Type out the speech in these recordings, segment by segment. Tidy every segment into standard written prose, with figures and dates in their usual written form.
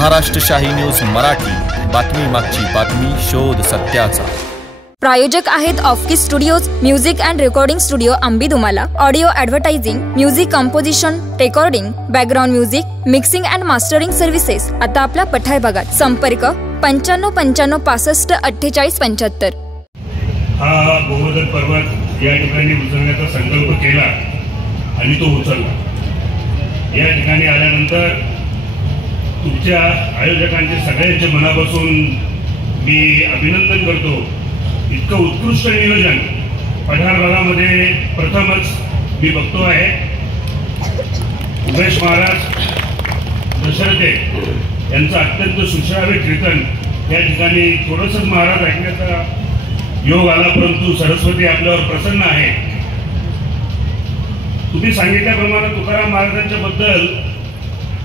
महाराष्ट्र शाही न्यूज मराठी, बातमी मागची बातमी, शोध सत्याचा। प्रायोजक आहेत Offkey studios, music and recording studio आंबीदुमाला, audio advertising, music composition, recording, background music, mixing and mastering services. आता आपला पठार भागात संपर्क 95 95 65 48 75। हा गोवर्धन पर्वत या ठिकाणी उचलण्याचा संकल्प केला आणि तो उचलला। या ठिकाणी आल्यानंतर तुमच्या आयोजकांचे सगळ्यांचे मनापासून मी अभिनंदन करतो। इतकं उत्कृष्ट नियोजन पठार भागामध्ये प्रथमच मी बघतो आहे। उमेश महाराज दशरथे यांचं अत्यंत सुश्राव्य कीर्तन या ठिकाणी थोडंसंच महाराज ऐकण्याचा योग आला, परंतु सरस्वती आपल्यावर प्रसन्न आहे। तुम्ही सांगितल्याप्रमाणे तुकाराम महाराजांच्या बद्दल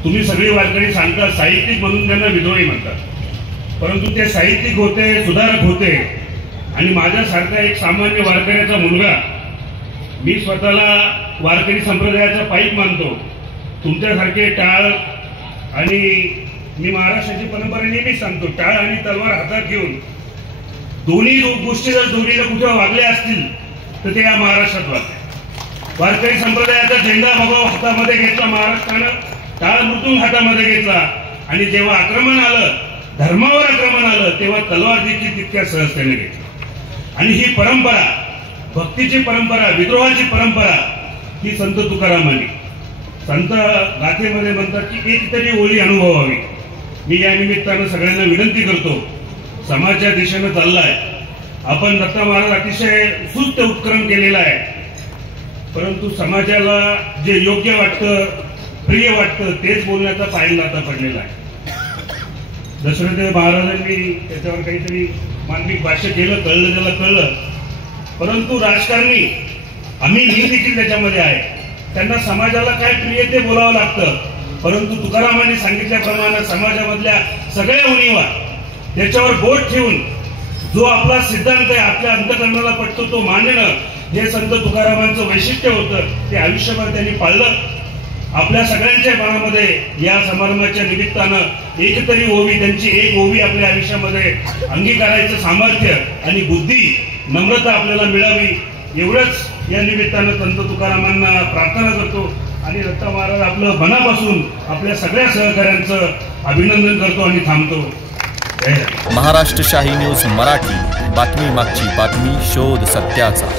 तुम्ही सगळे वारकरी सांगता, साहित्यिक म्हणून त्यांना विद्रोही म्हणतात, परंतु ते साहित्यिक होते, सुधारक होते। आणि माझ्यासारखा एक सामान्य वारकऱ्याचा मुलगा, मी स्वतःला वारकरी संप्रदायाचा पाईक मानतो। तुमच्यासारखे टाळ आणि मी महाराष्ट्राची परंपरा नेहमीच सांगतो, टाळ आणि तलवार हातात घेऊन दोन्ही गोष्टी जर जोडीला कुठे वागल्या असतील तर ते या महाराष्ट्रात वागले। वारकरी संप्रदायाचा झेंडा बघा हातामध्ये घेतला महाराष्ट्रानं, टाळ मृदुंग हातामध्ये घेतला, आणि जेव्हा आक्रमण आलं, धर्मावर आक्रमण आलं, तेव्हा तलवार देखील तितक्या सहजतेने घेतली। आणि ही परंपरा, भक्तीची परंपरा, विद्रोहाची परंपरा, ही संत तुकारामांनी, संत गाथेमध्ये म्हणतात की एक तरी ओळी अनुभवावी। मी या निमित्तानं सगळ्यांना विनंती करतो, समाजाच्या दिशेनं चाललाय आपण। दत्ता महाराज अतिशय सुस्त उपक्रम केलेला आहे, परंतु समाजाला जे योग्य वाटतं, प्रिय वाटतं, तेच बोलण्याचा पायंडा आता पडलेला आहे। दशरथ महाराजांनी त्याच्यावर काहीतरी मानविक भाष्य केलं, कळलं त्याला कळलं, परंतु राजकारणी आम्ही देखील त्याच्यामध्ये आहे, त्यांना समाजाला काय प्रिय ते बोलावं लागतं। परंतु तुकारामांनी सांगितल्याप्रमाणे समाजामधल्या सगळ्या उणीवा त्याच्यावर बोट ठेवून जो आपला सिद्धांत आहे, आपल्या अंतकरणाला पटतो तो मानणं, हे संत तुकारामांचं वैशिष्ट्य होतं। ते आयुष्यभर त्यांनी पाळलं। आपल्या सगळ्यांच्या मनामध्ये या समारंभाच्या निमित्तानं एक तरी ओवी, त्यांची एक ओवी आपल्या आयुष्यामध्ये अंगीकारायचं सामर्थ्य आणि बुद्धी, नम्रता आपल्याला मिळावी, एवढंच या निमित्तानं संत तुकारामांना प्रार्थना करतो। आणि दत्ता महाराज आपलं मनापासून आपल्या सगळ्या सहकाऱ्यांचं अभिनंदन करतो आणि थांबतो। महाराष्ट्र शाही न्यूज मराठी, बातमी मागची बातमी, शोध सत्याचा।